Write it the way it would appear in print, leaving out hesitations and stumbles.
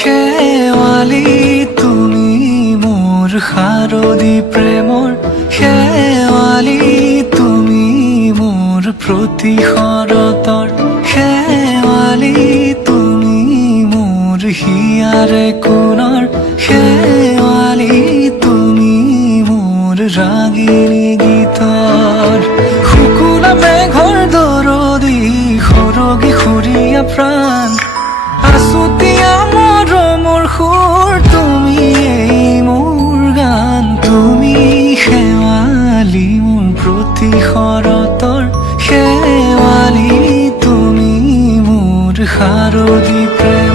শেৱালি তুমি মোৰ শাৰদী প্ৰেমৰ শেৱালি তুমি মোৰ প্ৰতি শৰতৰ শেৱালি তুমি মোৰ হিয়াৰে কোণৰ শেৱালি তুমি মোৰ ৰাগিনী গীতৰ শুকুলা মেঘৰ দৰদি সৰগী সুৰীয়া প্ৰাণ আছুতীয়া মৰমৰ সুৰ তুমি মোৰ গান তুমি শেৱালি মোৰ প্ৰতি শৰতৰ শেৱালি তুমি মোৰ শাৰদী প্ৰেম